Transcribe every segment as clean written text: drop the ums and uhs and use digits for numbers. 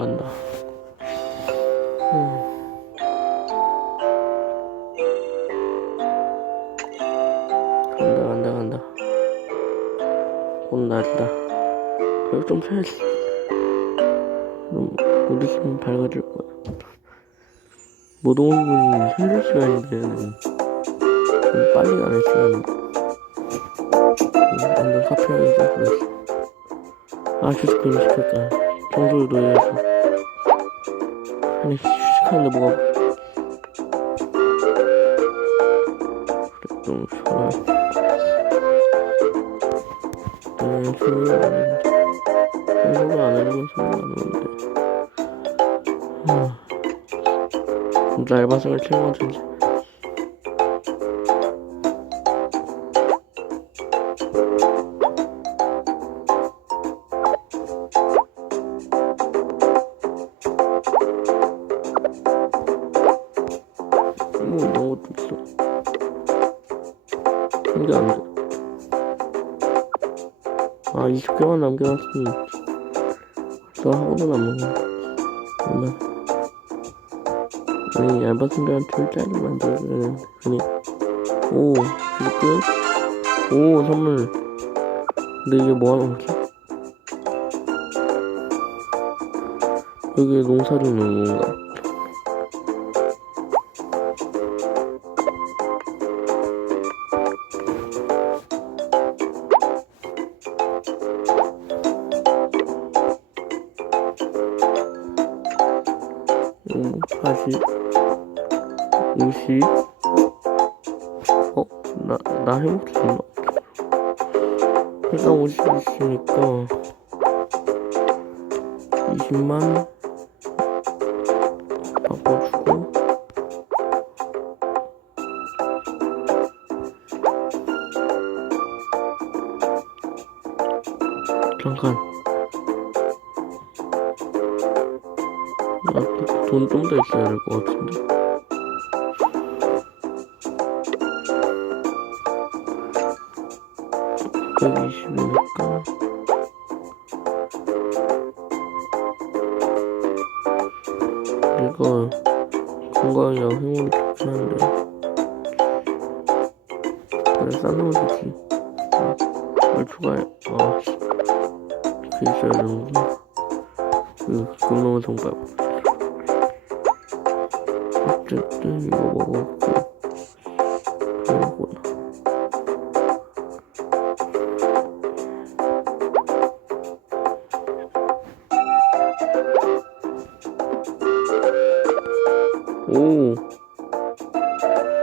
도망간다. 간다. 온날이다. 그래도 좀 쉬어야지. 그럼 우리 힘 밝아질 거야. 모동부분이 힘들 시간인데 좀 빨리 가는 시간인데 완전 카페하게 돼버렸어. 휴식을 시켰다. 청소도 해야지. 아니 휴식하는데 뭐가 그래 좀 쉬어라. 청소를 안 하려면 생각 안 오는데 진짜 알바생을 채용한 천지. 이런 것도 있어. 이게 안 돼. 20개만 남겨놨으면 저 하고도 안 먹어. 아니 알바생들한테 일자리를 만들어야 되는데 그냥 이거 끝? 선물. 근데 이게 뭐하는 거지? 여기에 농사를 넣는 건가? 다시 50. 나 해볼 수 있나? 일단 50 있으니까 20만 바꿔주고 잠깐 돈 좀 더 있어야 될 것 같은데. 여기 20이니까 이거 건강이랑 행운이 좋긴 한데 그래 싼 놈이지. 이걸 추가해. 그게 있어야 되는구나. 금놈의 성밥. 어쨌든 이거 먹었고 그러구나.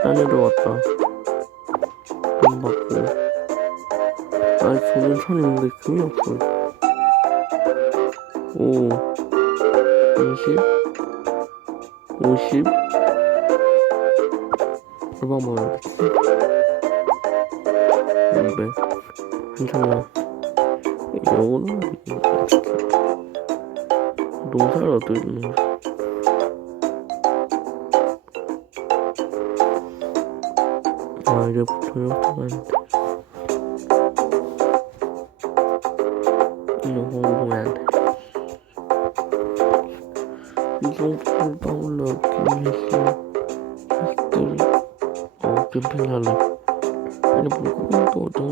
딴 애들 왔다. 돈 받고. 돈은 1000 있는데 금이 없어. 20 50 얼마 모아야겠지? 200 한참만. 이거는 농사를 어떻게 짓는 거야? 이제 저녁 들어가는데 이거 공부해야 돼. 이동풀 떠올라 김혜수 자식들이 캠핑할래. 아니 물고기도 어쩌고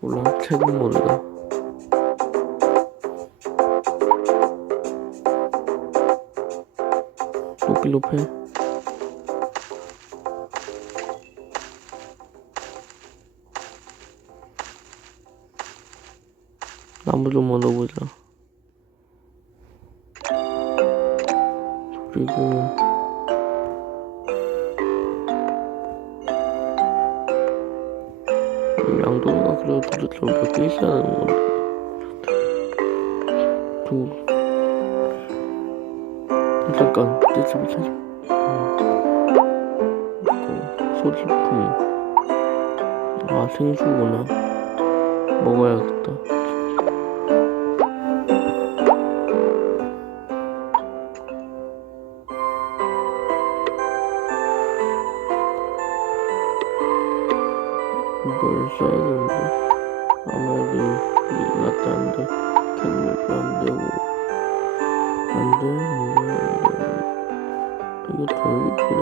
몰라. 책임 모르다. 도끼로 패. 나무 좀 얻어보자. 그리고 양동이가 그래도 도대체 몇 개 있어야 하는 건데. 잠깐 내 집을 찾아. 소지품. 생수구나. 먹어야겠다. 이걸 써야 되는데 아무래도 낫다는데 이것도 안 되고. 안 돼. 이거 돌리기로.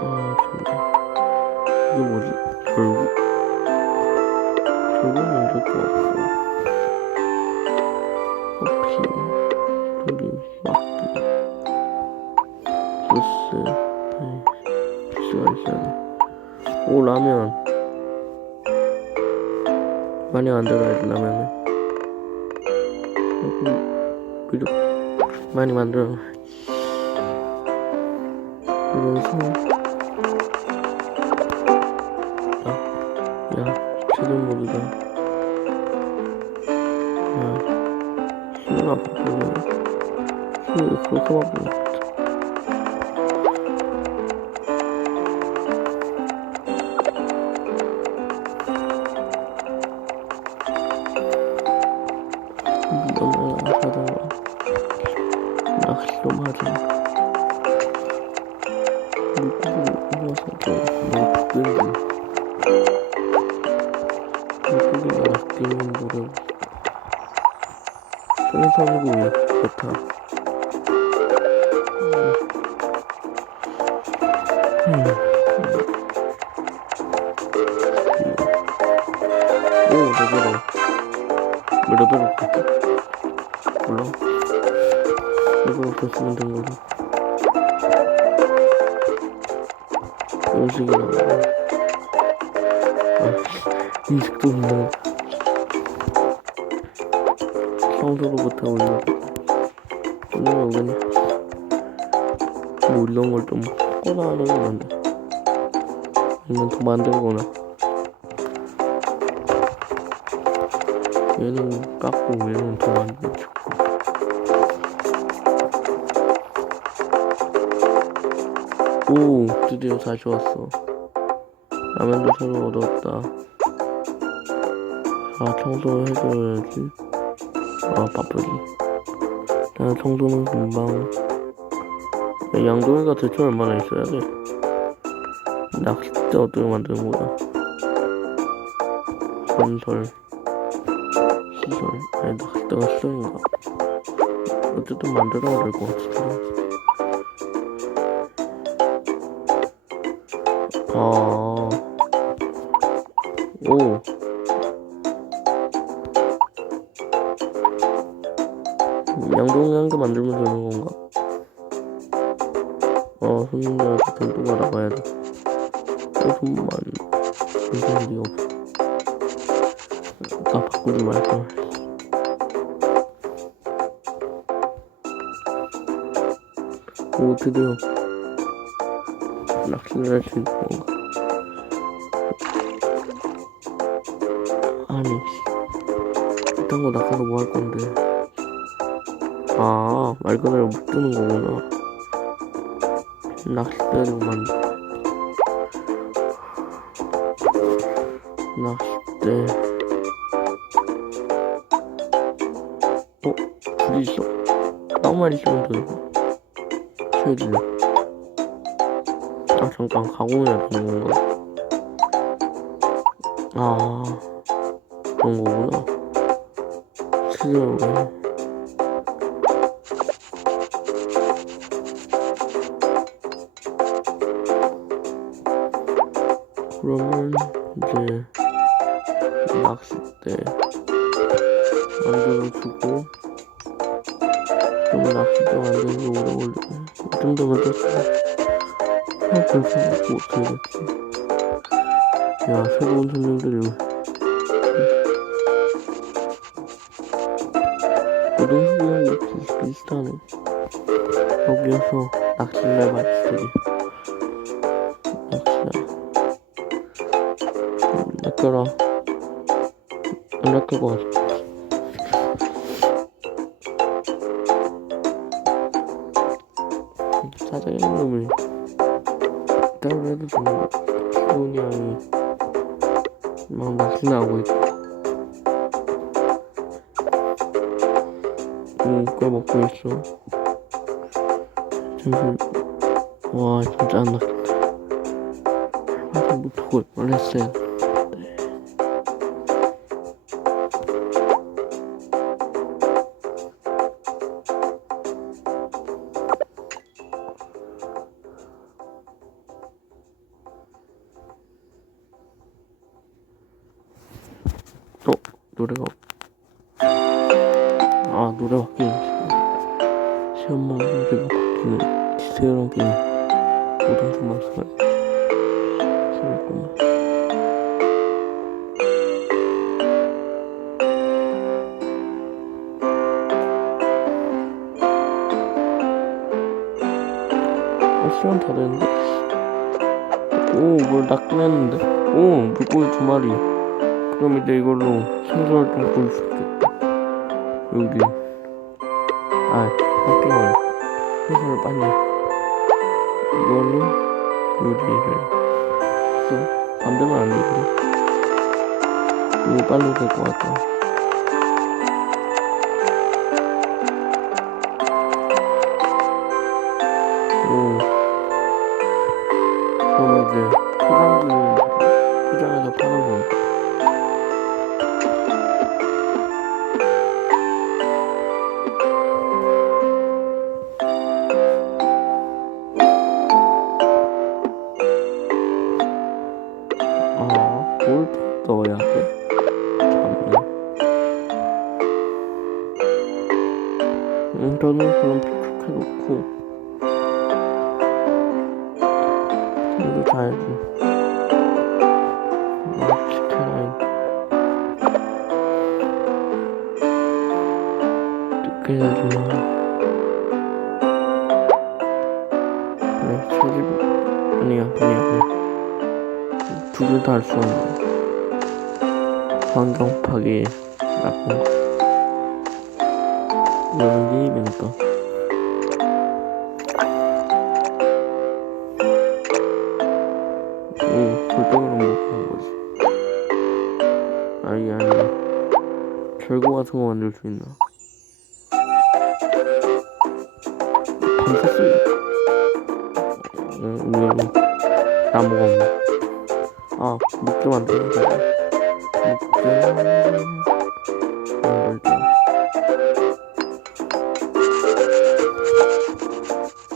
아, 좋네. 이게 뭐지? 결국은 이럴 것 같고. 커피, 조림, 막기, 주스, 주스가 있어야 돼. 오, 라면. 많이 안 들어야 돼, 라면은. 이렇게 많이 만들어. 그래서, 최근 모드다. 힘을 안 바꾸네. 힘을 그렇게 바꾸네. 물건을 하다가 낚시 좀 하자. 물고기를 이어서도 못 물고기가 낚이는 노래. 생선구이 좋다. 오, 레벨업. 왜 레벨업 됐지? 몰라. 레벨업 됐으면 된 거지. 음식이 나오고. 음식도 없네. 청소로부터 올려. 오늘 오겠네. 뭐 이런 걸 좀 꺼나 하는 건데. 아니면 더 만들거나. 얘는 깎고 얘는 더 만들고. 오, 드디어 다시 왔어. 라면도 새로 얻었다. 청소해줘야지. 바쁘지. 청소는 금방. 양동이가 대체 얼마나 있어야 돼? 낚싯대 어떻게 만드는 거야? 건설, 시설. 아니, 낚싯대가 시설인가? 어쨌든 만들어야 될 것 같은데. 오. 양동이 한 개 만들면 되는 건가? 손님들한테 돈 또 받아가야 돼. 손만 손님이 없어. 나 바꾸지 말걸. 오, 드디어 낚시를 할 수 있는 건가? 아니, 이딴 거 낚아서 뭐 할 건데? 말 그대로 못 뜨는 거구나. 낚싯대로 만들. 낚싯대. 둘이 있어? 나만 있으면 되는 거. 최대. 잠깐 가공해야 되는 건가? 그런 거구나. 최대로. 그러면 이제 낚싯대 만들어주고. 그럼 낚싯대 만드는 게 오래 걸리네. 이 정도면 됐어. 괜찮아. 어떻게 됐지? 야, 새로운 손님들이 고등학교랑 비슷하네. 여기에서 낚시를 마치더니 낚여라. 안 낚일 것 같아. 사장님 놈이 따로 해도 되는 거. 기분이 형이 막 낚시 나오고 있고. 꽤 먹고 있어. 와, 진짜 안 낚인다. 못하고 있걸 했어요. 노래가 노래 바뀌는 시험만 문제가 바뀌는 디테일한 게임 모든 것만 써야 재밌구만. 시간 다 됐는데? 뭘 낚긴 했는데? 물고기 2마리. 그럼 이제 이걸로 생선을 좀 구울 수 있겠다. 여기 학교에 생선을 빨리 이걸로 요리를 해서 안 되면 안 되는데 이거 빨리 될 것 같다. 그럼 이제 포장해서 파는 건가? 뭘 넣어야 돼? 저는 그럼 비축해놓고 이거 자야지. 치켜라인 늦게 자지마. 그래, 아니야. 두 개 다 할 수 없는 환경 파괴 나쁜 거. 이런 게 입이니까. 돌덩이로 먹는 거지. 아니야. 절구 같은 거 만들 수 있나? 밤새쓰기. 이걸로 나무가 없네. 목재 만들면 되네. 목재 만들자.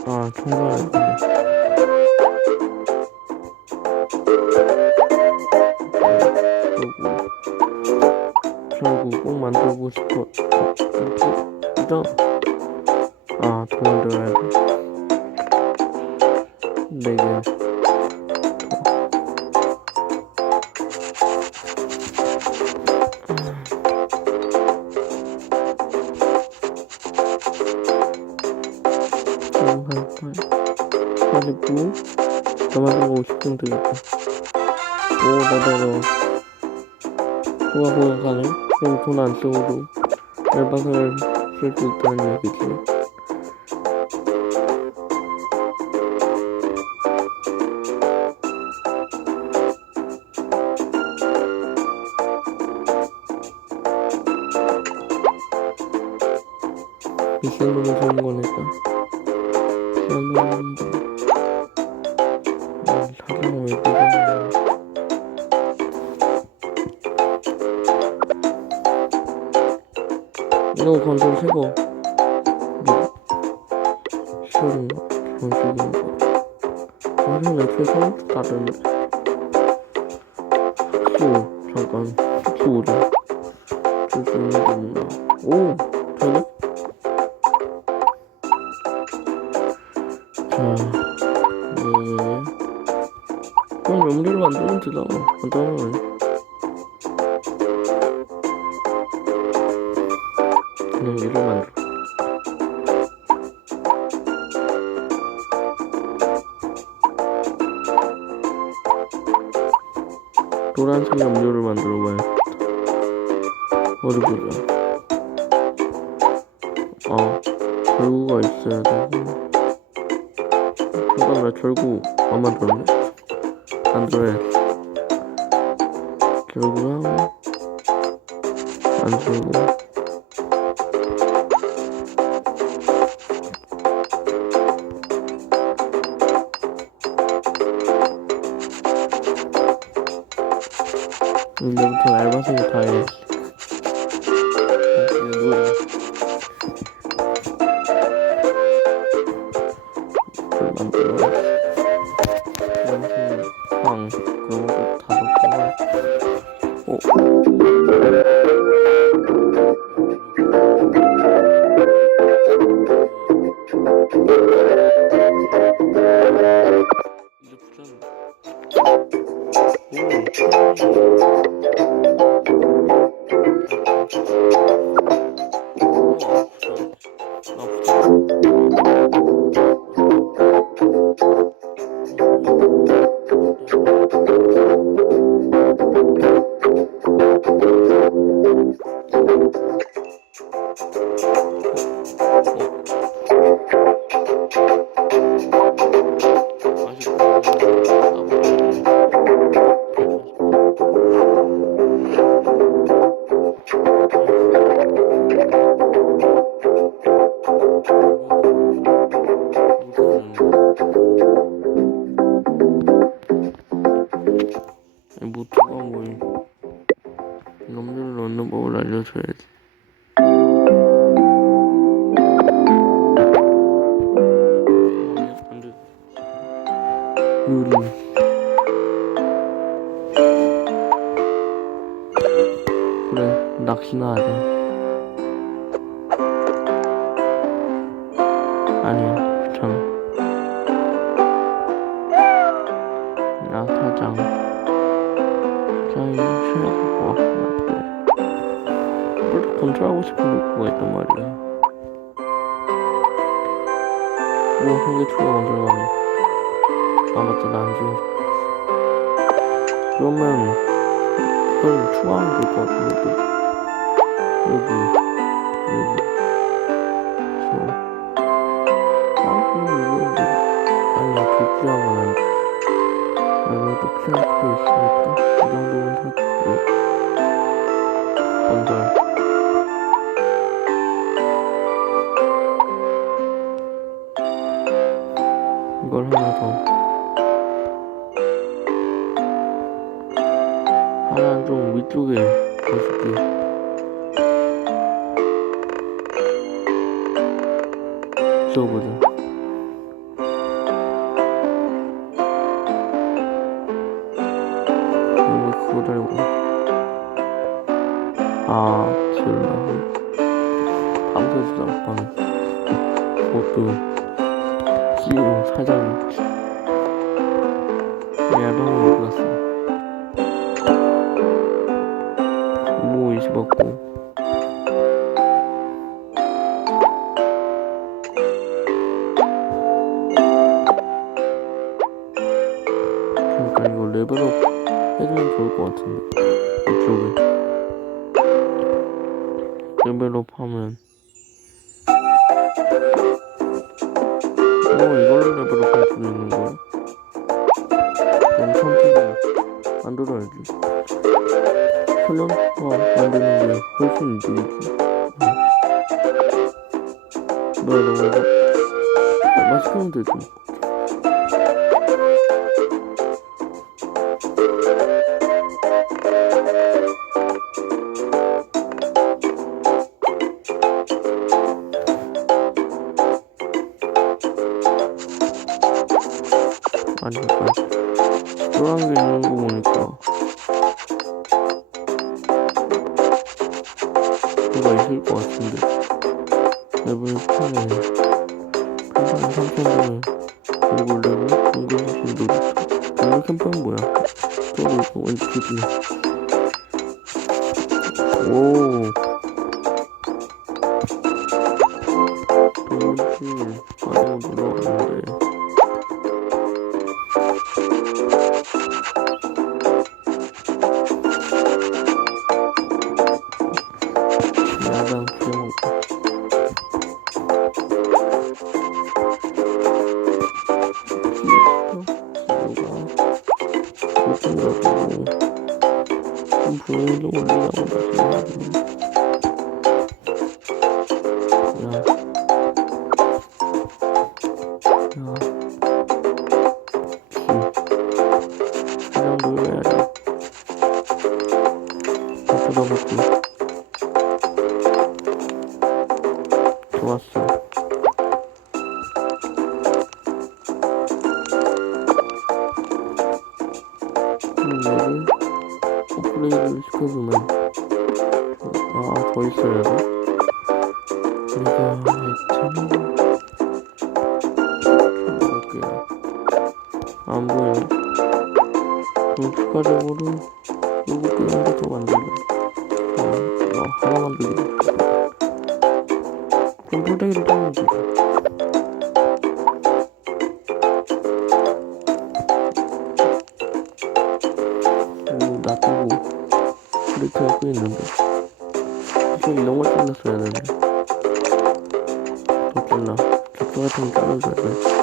청소해야겠네. 결국 꼭 만들고 싶어. 이거 더 만들어야 돼. 4개. 가지고 더 만들고 50분 되겠다. 나도 좋아 보여가네. 그럼 돈 안 쓰고도 알바생을 쓸 수 있다는 얘기지. 비싼 놈이 좋은 거니까. 사람을 왜 믿었냐. 이거 건설 새거 시원인가? 그런 식인가? 사실 애초에 처음부터 다른데. 잠깐 숙소 오자. 줄 수 있는 게 없나? 되네? 그럼 염료를 만들면 되잖아. 간단하네. 그냥 얘를 만들어. 노란색 염료를 만들어 봐야겠다. 어디 보자. 절구가 있어야 되고. 잠깐, 나 절구 안 만들었네. 만들어야지. 절구랑 만들고. 이제부터 알바생이 다 해야지. 만들어. 그런 거 5개. 그런 거 5개만. 놈들을 넣는 법을 알려줘야지. 안돼. 유리. 그래, 낚시나 하자. 아니야, 귀찮아. 타장. 타장이 쉬어야 될 것 같긴 한데. 원래 건조하고 싶은 욕구가 있단 말이야. 뭐, 한개 추가 건조하네. 아, 맞다, 나 안 지워. 그러면, 그걸 추가하면 될 것 같은데, 또. 여기. 아니야, 불필요한 건 안 돼. 그래도 필요할 수도 있으니까 이 정도는 사주고 건설. 이걸 하나 더. 하나는 좀 위쪽에 넣어줄게. 지워보자. 그거 달고. 지우려고. 밤새도 잠깐. 그것도 지금 사장. 야동을 몰랐어. 뭐 20억고. 그러니까 이거 레벨업 해주면 좋을 것 같은데. 이쪽에 레벨업 하면 이걸로 레벨업 할 수 있는 거야? 그럼 선택을 만들어야지. 설련과 만드는 게 훨씬 이득이지. 뭐야, 너 이거 맛있게 하면 되지. 아니, 노란 게 있는 거 보니까 뭐가 있을 것 같은데. 레벨 10에 한번 3,000원에 이걸 내고 공격하신 놀이터. 오늘 캠프는 뭐야? 저도 이거 왠지 기분이. 오, 도시 안으로 들어갔는데. 분위기도 올리라고 말씀드리는. 사장도 해야지. 바쁘다 바쁘. 좋았어. 얘를 업그레이드를 시켜주면 더 있어야 돼. 그리고 아이템을 해볼게요. 안 보여. 그럼 추가적으로 요거 한 개 더 만들자. 하나 만들기. 그럼 풀대기를 따면 돼. 놔두고 이렇게 하고 있는데 사실 이런 걸 잘랐어야 되네. 더 잘라. 격투 같은 거 잘라줘야 돼.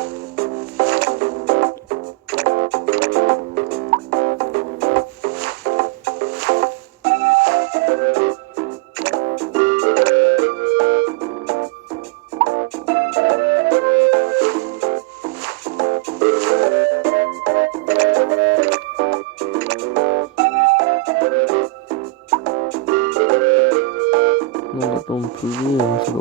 너무 불미스러워.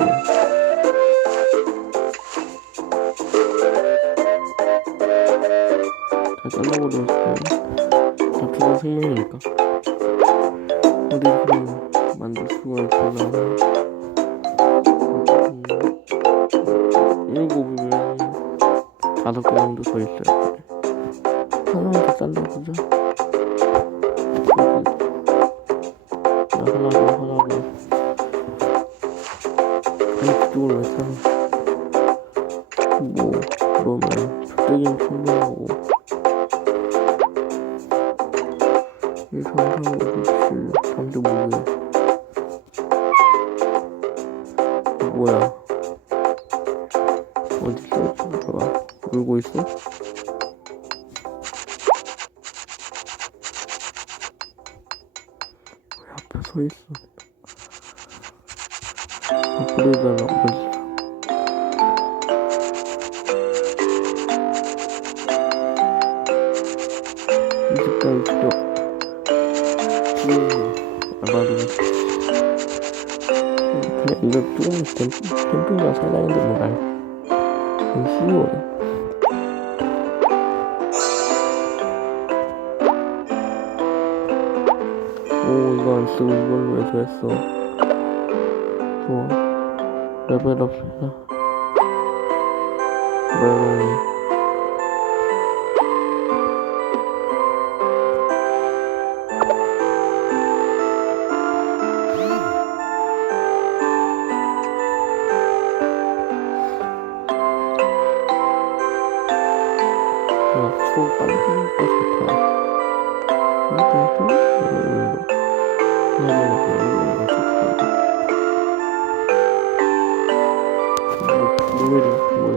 잘 잘라버렸으면 다 죽은 생명이니까. 우리 그럼 만들 수가 있구나. 7이면 5개 정도 더 있어야 돼. 하나만 더 잘라보자. 하나고. 아니, 그쪽을 왜 잘라? 뭐, 그러면 적대기는 충분하고. 이 상상으로 미칠 잠도 모르겠어. 뭐야? 어딨어? 봐봐. 울고 있어? 왜 앞에 서 있어? 부르잖아. 어딨어? 이 집까지 필요. 알바도 그냥 이거 조금 캠핑장 살다니는데 뭐 날 쉬워. 오, 이거 안 쓰고 이걸로 왜 했어? 좋아. 레벨업 해라. 그러면 소 빨리 끓이니까 좋다.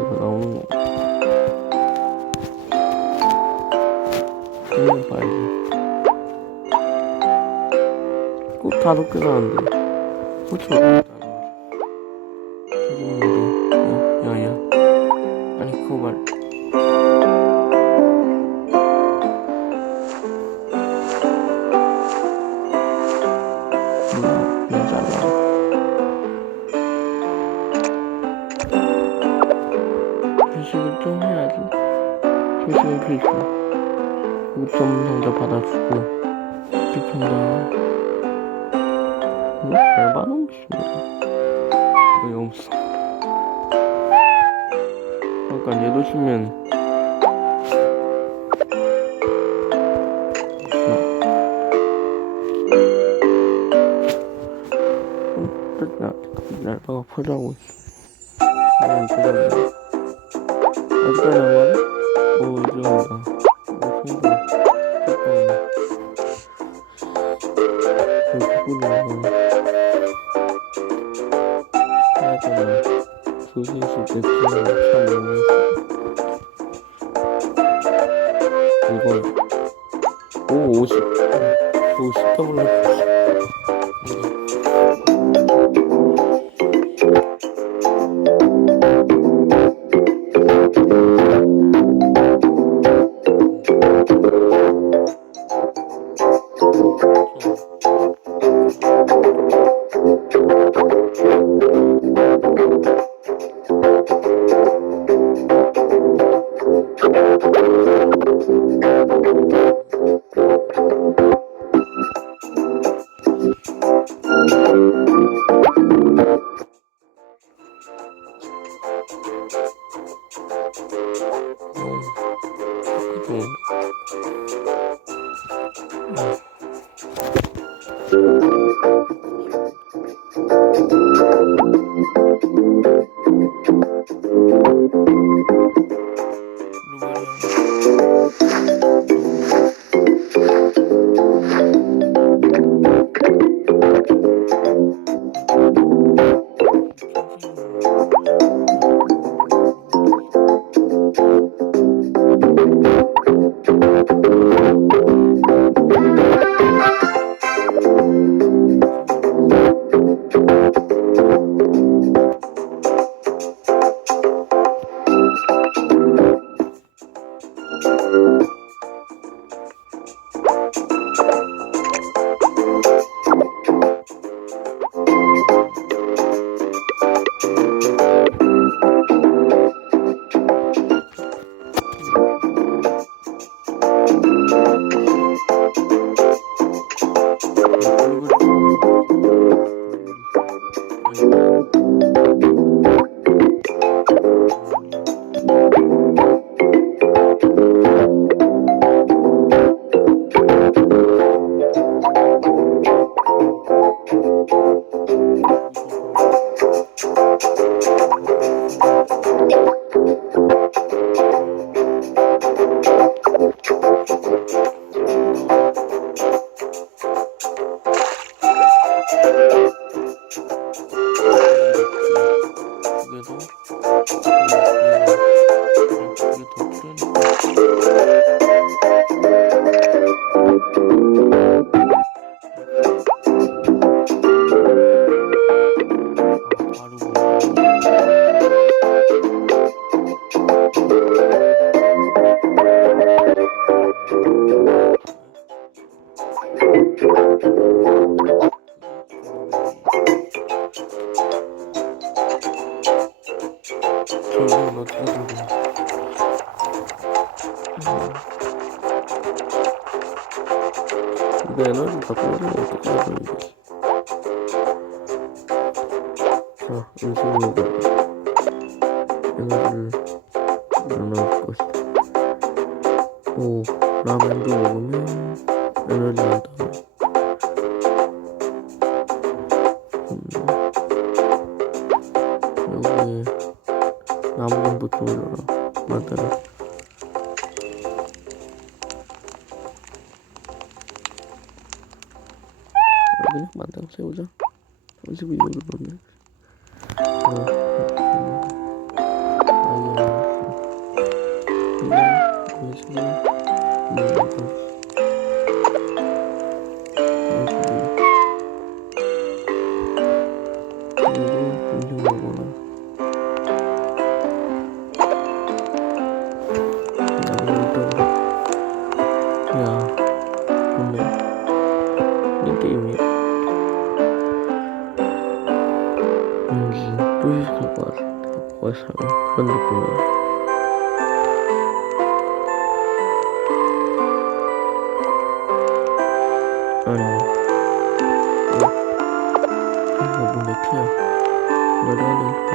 이거 나오는 거. 이거 봐야지. 꽃 5개 나왔는데. 꽃이 어디 야야야. 아니 그거 말. 그냥 잘라. 휴식을 좀 해야지. 휴식은 필수. 구급 전문 상자 받아주고 시킨다. 뭐 열받은 것이네. 왜 없어? 그러니까 얘도 쉬면 날바가 퍼져가고 있어. 너무 기다려. 어디까지 한 거야? 오, 이제 온다. 이거 충분해. 그거는 해야 되나. 조심 있을 때 참 너무 이거 오 50. 저 10더블로 두개더 결국은 어떻게 들고 근데 에너지 바꾸면 어떻게 해야 되는 거지? 자, 음식을 에너지를 넣을 것이다. 오, 라면도 먹으면 에너지 난다. 여기에 나무 좀 넣어라. 만들어. 그냥 만당 세우자. 32여기 넣네. 또 시작할 것 같은데 거의 그런 느낌이야. 아니 이거 뭔데 키야 말도 안 되는 거.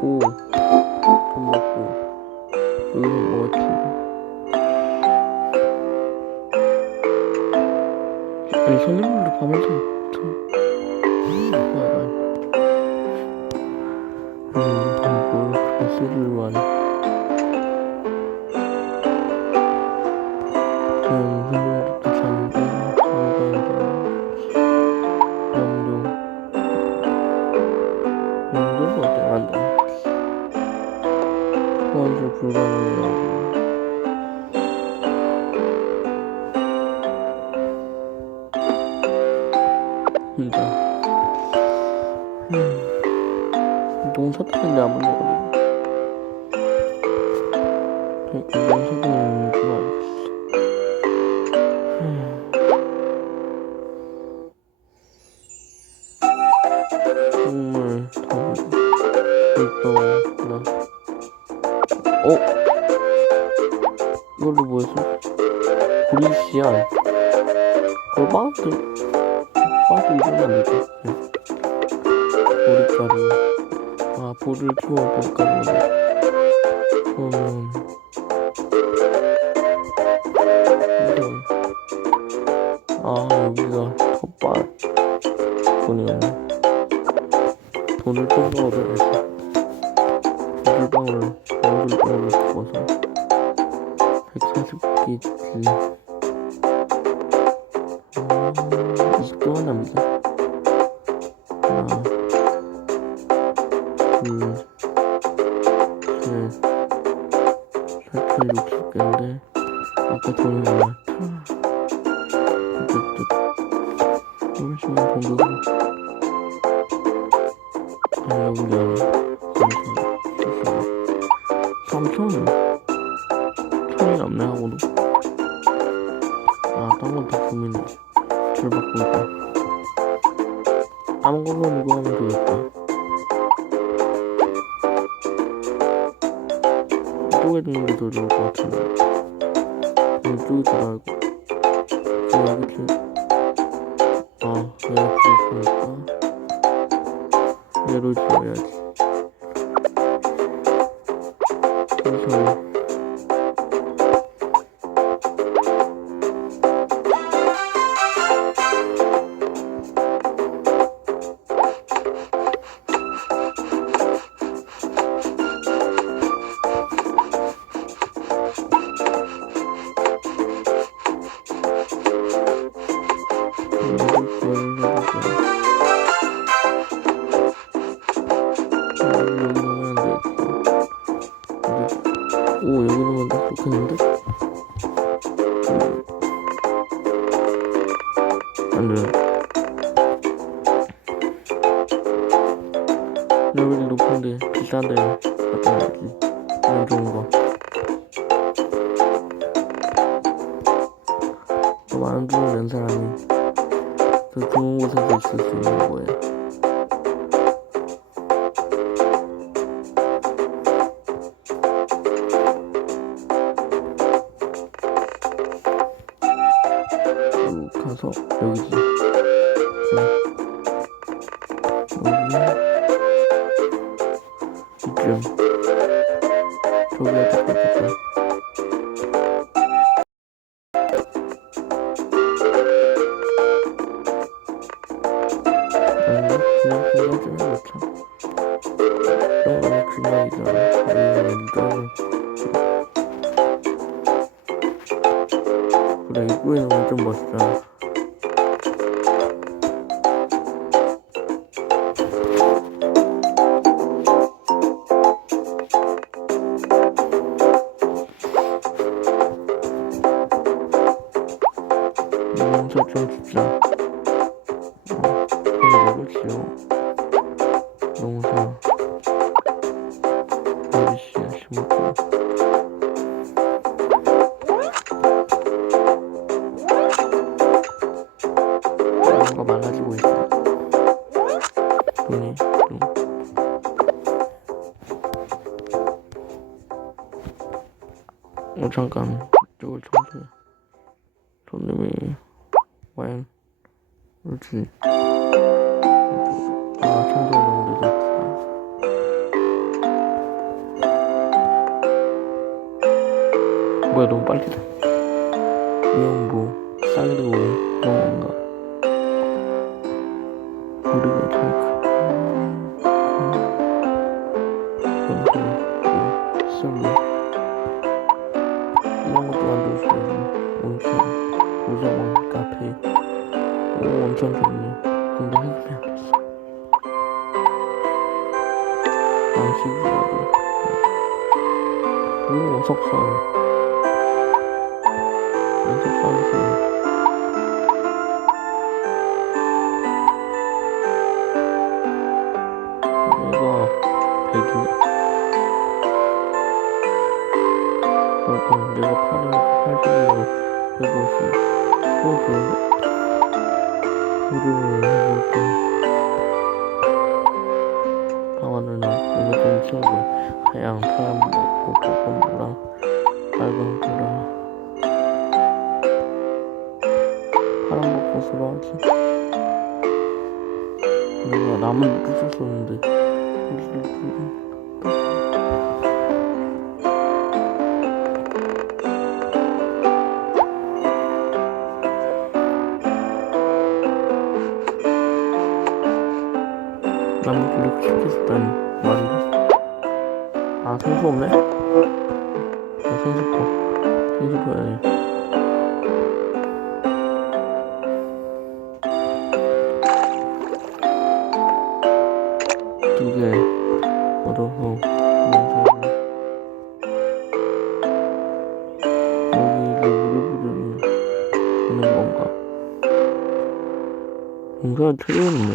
오, 밥 먹고 여기는 뭐였지? 아니 손님들도 밥을 참 밥 먹고 그렇게 소리를 하네. 손님들도 자는데 영도는 어때? 안 돼. 소환술 불가능이라고. 진짜 농사 뜨는데 안 먹어가지고 그러니까 농사 뜨는 줄 알았어. 정말 더 불떠나. 이걸로 뭐였어? 보리씨알 그걸 빠도 이러면 안 되지. 보리가루. 아, 볼을 키워 보리가루. 그러면 여기가 텃밭 돈이야. 돈을 좀 더 얻어야지. 연술방으로 바꿔서 140개지. 20동안 납니다. 하나, 둘, 셋, 4,060개인데 아까 돈이 많았다. 잠시만 공격을 여기 안에 3,000 천이 남네 하고도. 딴 건 다 고민해. 줄 바꾸니까 남은 걸로 이거 하면 되겠다. 이쪽에 있는 게 더 좋을 것 같은데 이쪽이 더 나을 것 같아. 여기 얘가 있으니까 얘로 지어야지. 그래서 여기 구현을 해보자. 여기 놓으면 안 되겠어. 오, 여기 놓으면 딱 좋겠는데? 안 돼. 레벨이 높은데 비싼데 갖다 놔야지. 이런 좋은 거. 더 많은 돈을 낸 사람이 더 좋은 곳에서 있을 수 있는 거예요. 가서 여기지. 여기 이쯤 저기가 딱 됐다. 아니 그냥 중간쯤에 놓자. 너무 길막이잖아. 여기는 일단은 그래 입구에는 엄청 멋있잖아. 저좀 진짜 손으로 지어 농사 베리씨야 심고 뭔가 많아지고 있어. 돈이 잠깐 이쪽을 청소해. 손님이 과연 그렇지. 청소가 너무 늦었다. 뭐야 너무 빨리다. 이건 뭐 쌀리고 그런 건가. 우리가 잘 쌀리 이런 것도 만들 수 있는 온천 오정원 카페. 오 엄청 좋네. 근데 해금이 안 됐어. 양식이라고. 오 석산. 석산수. 얘가 100이네. 그러니까 내가 80으로 150. 좋은데? 물을 해볼까? 방안을 넣고 좀 채우고 하얀 파란 먹고 붉은 무랑 빨간 거랑 파란 벚꽃으로 하지. 내가 나무를 부셨었는데 나무를 이렇게 시켰었다니 말이야. 아 생수 없네? 생수 퍼야 돼. 두 개 얻어서 여기를 물을 부르는 건가? 뭔가 틀렸네.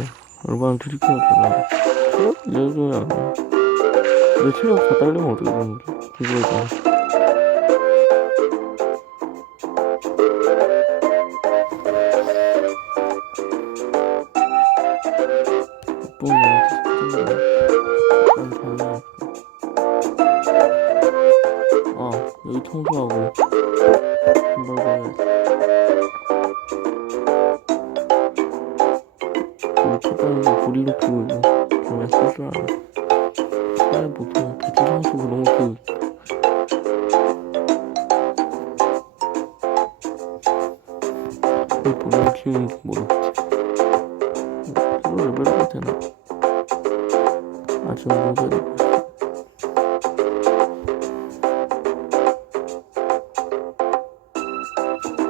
얼마나 들이켜야 체력? 얘기는 안 해. 내 체력 다 딸리면 어떻게 되는 거지? 이거지. 여기 청소하고 한번 해야지. 우리 첫번째 불이로 피우고 그냥 쓸줄 알아. 차라리 보통 배추상수 그런 거 피우고 왜 불을 피우는지 모르겠지. 이거 레벨업이 되나? 아직 모르겠고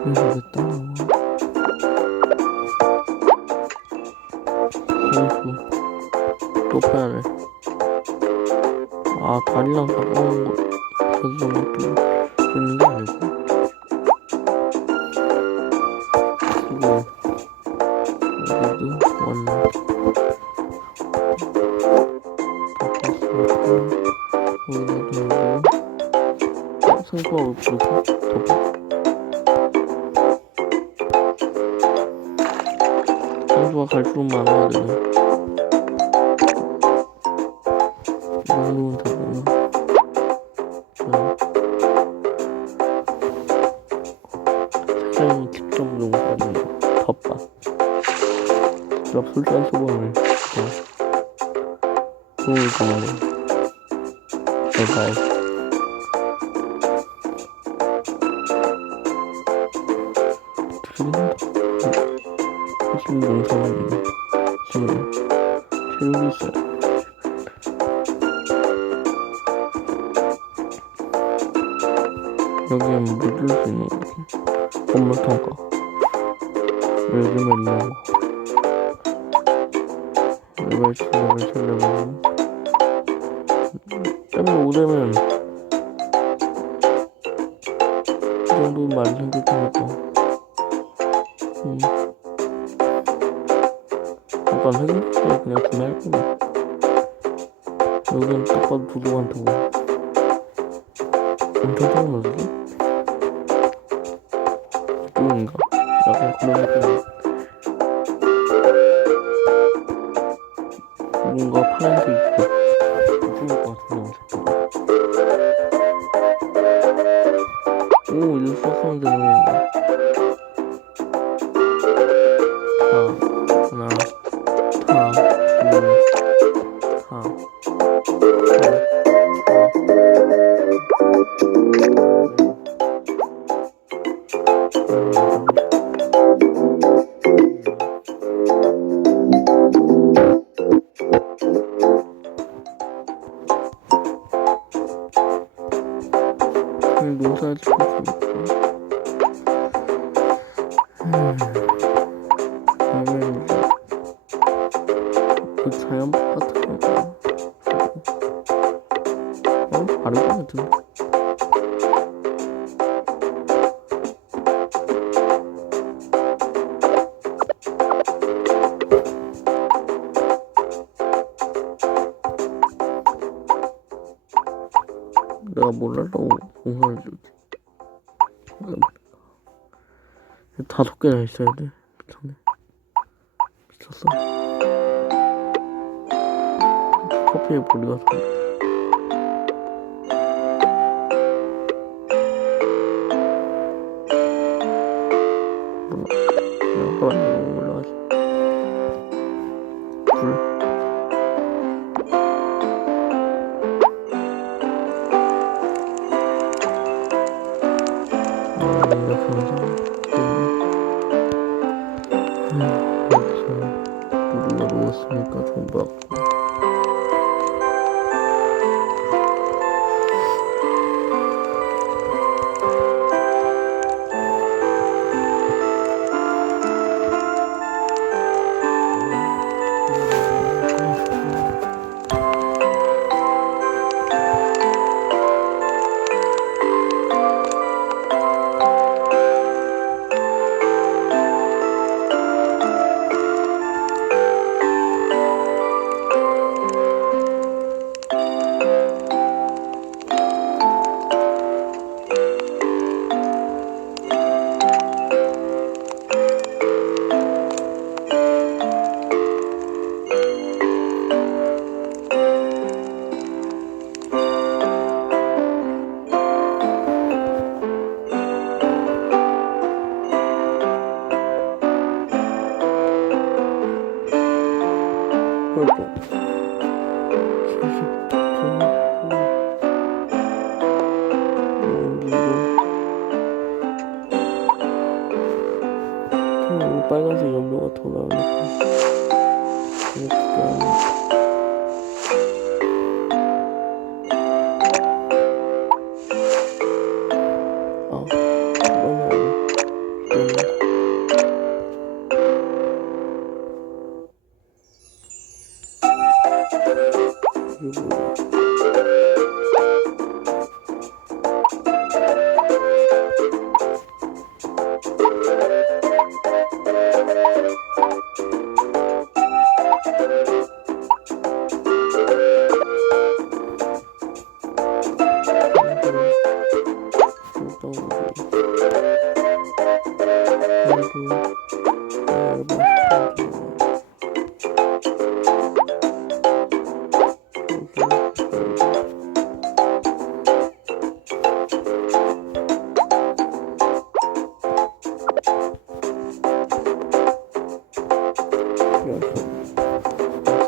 모르겠다. 홍수 또 빼야돼. 아, 다리랑 가까운 거 그런 것도 있는 게 아니고 그리고 여기도 왔네. 다 팠으니까 여기다 두고 생수하고 그렇게 덮어. 생수가 갈수록 많아야 되네. 이 정도면 되고 사장님이 직접 농사짓는 텃밭 그 솔직한 소금을 도움을 주는 배달 지금 농사는 지금 체력이 있어요. 여기에 물 줄 수 있는 거지. 건물 통과 요즘에 있는 거 레벨 7 레벨 7 레벨 레벨 5 되면 이 정도 많이 생길 테니까 약간 회전목소리 그냥 구매할 거네. 여기는 딱 봐도 도도한 터고 엄청 조그마지? 이쪽인가? 약간 그런 느낌. 뭔가 파란색 있고 이쪽일 것 같은데 어차피. 오, 이제 수확하면 되는 건가? 하나 농사를 짓고 있으니까 그러면 이제 그 자연법 같은 거 바른 거 같은데 내가 뭘 하려고 공사를 주지? 5개나 있어야 돼. 미쳤네. 미쳤어. 커피에 물이 가서 올라가지. 올라가지. 불. 이렇게 하면서 여기서 누가 누웠으니까 좀 막 빨간색 연료가 더 나오니까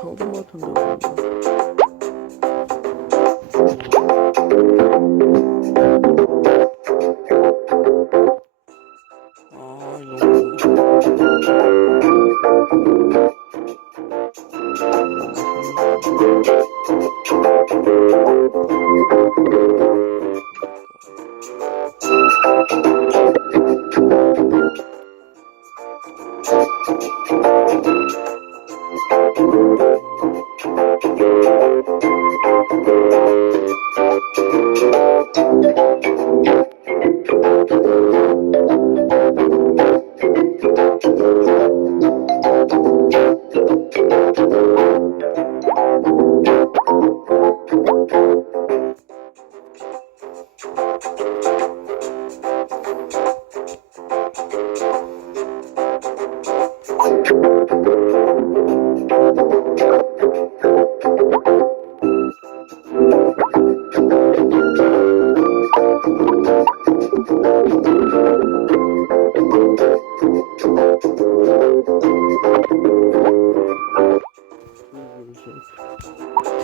상점 같은 데 가면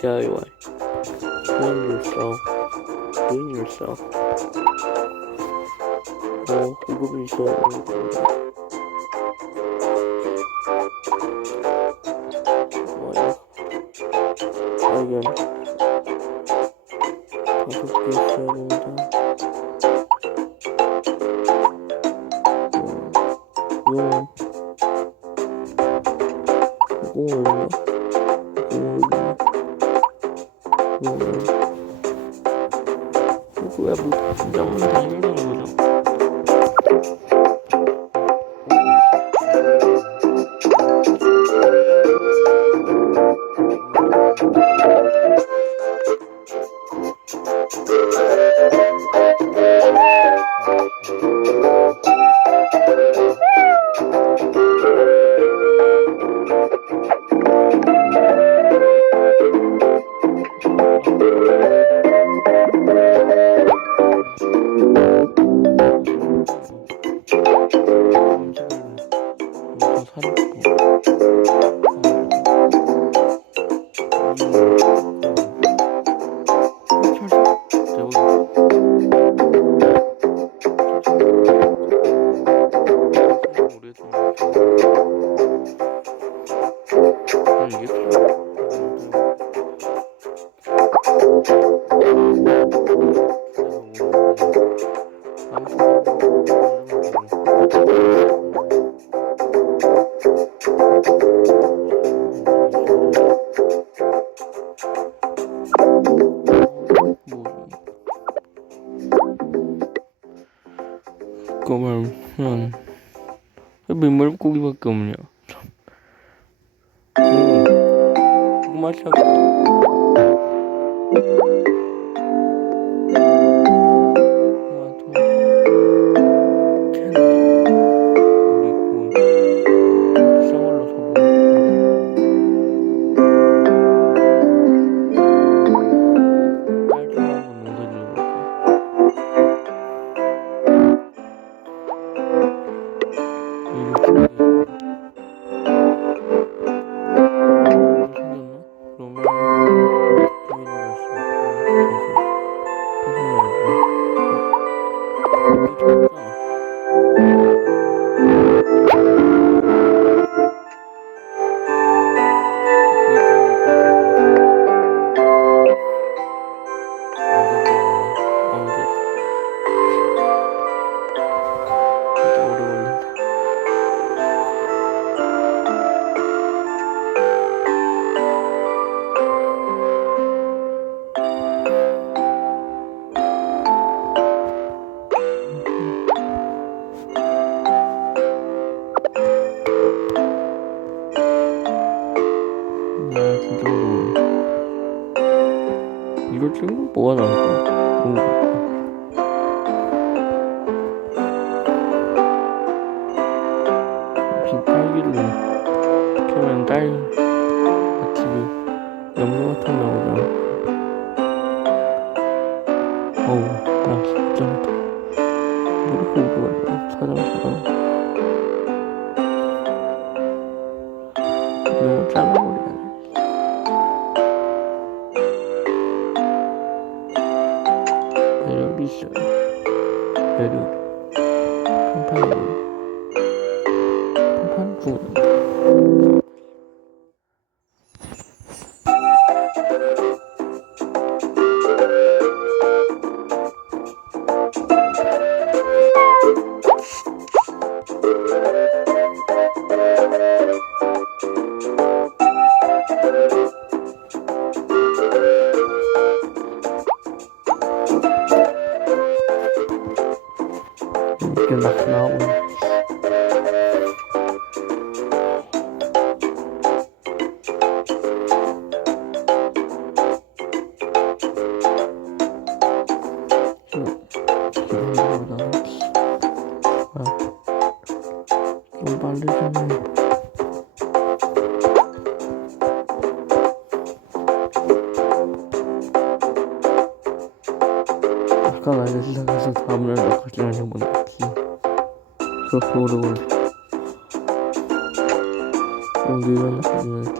DIY. Doing yourself. 공급이 있어야 되는데. 이건 5개 있어야 된다. 이건 이거 왜 무장은 다 힘든 거죠? 그러면 왜 민물고기밖에 없냐? 그 맛이 이걸 찍으면 뭐가 나올까? 같이 염료같은 나오잖아. 어우, 나 진짜 못해. 왜 이렇게 오르가냐. 사장. 이거 잘라버려야 돼. 매력이 있어요. 매력. 평판 중이야. 이렇게 막 나오네. 좀 빨리 좀 해. 아까 나를 시작해서 다음날 나까지 하는 건 없지. 그렇게 오래 걸려. 여기 일어나면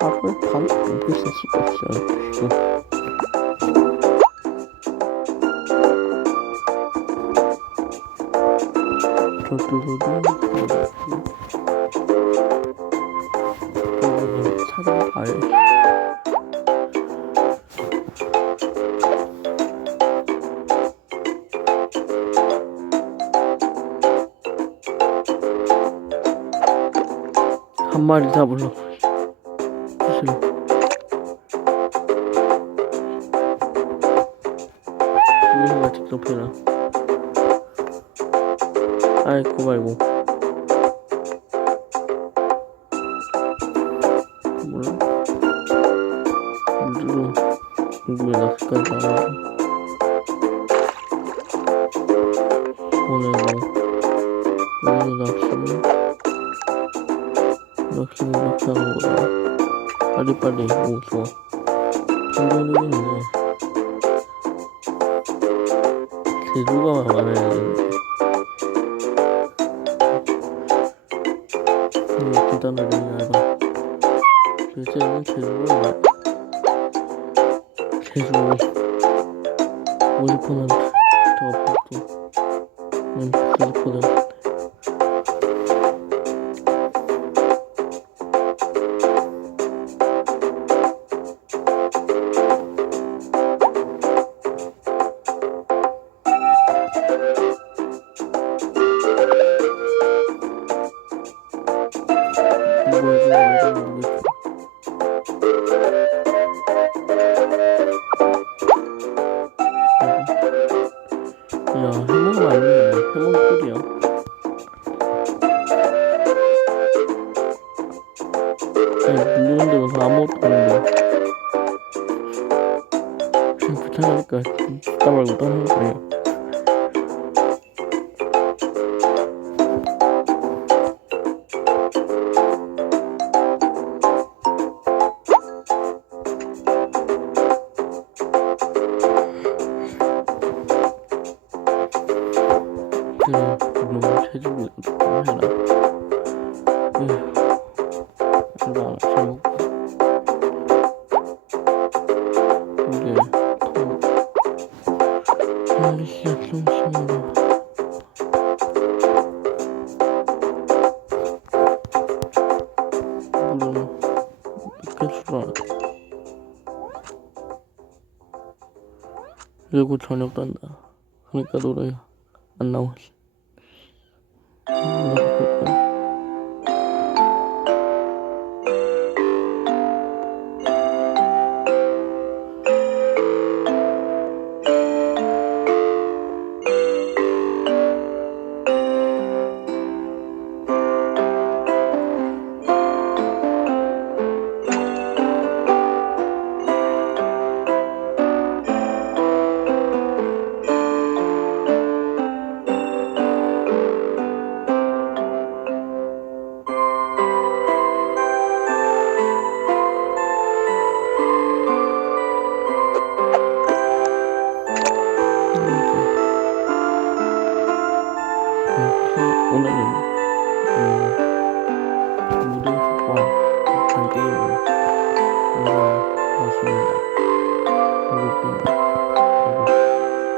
하루에 반 넘게 쓸 수가 없지 않겠어. 저쪽으로도 여기는 촬영 다 해. 한 마리 잡으려고 싫어. 이거가 직접 해라. 아이 그거 말고 몰라. 물로 궁금해 낚시까지 안 하고 보내고 여기서 낚시하는 거다. 빨리빨리. 오 좋아. 충전력이 있네. 재주가 많아야 되는데 기다려야 얇아. 실제는 재주가 많아. 재주 50% 더 받고 90%. 야, 해먹은 거 아니야. 해먹은 꿀이야. 물리는 데는 아무것도 없는데. 그냥 귀찮으니까 죽다 말고 떠는 거야. 그래, 너무 체중이 좀 해라. 얼마나 잘 먹고. 이게 날씨가 좀 심하다. 물은 늦게 출하네. 그리고 저녁 딴다. 그러니까 노래가 안 나오지. 오늘은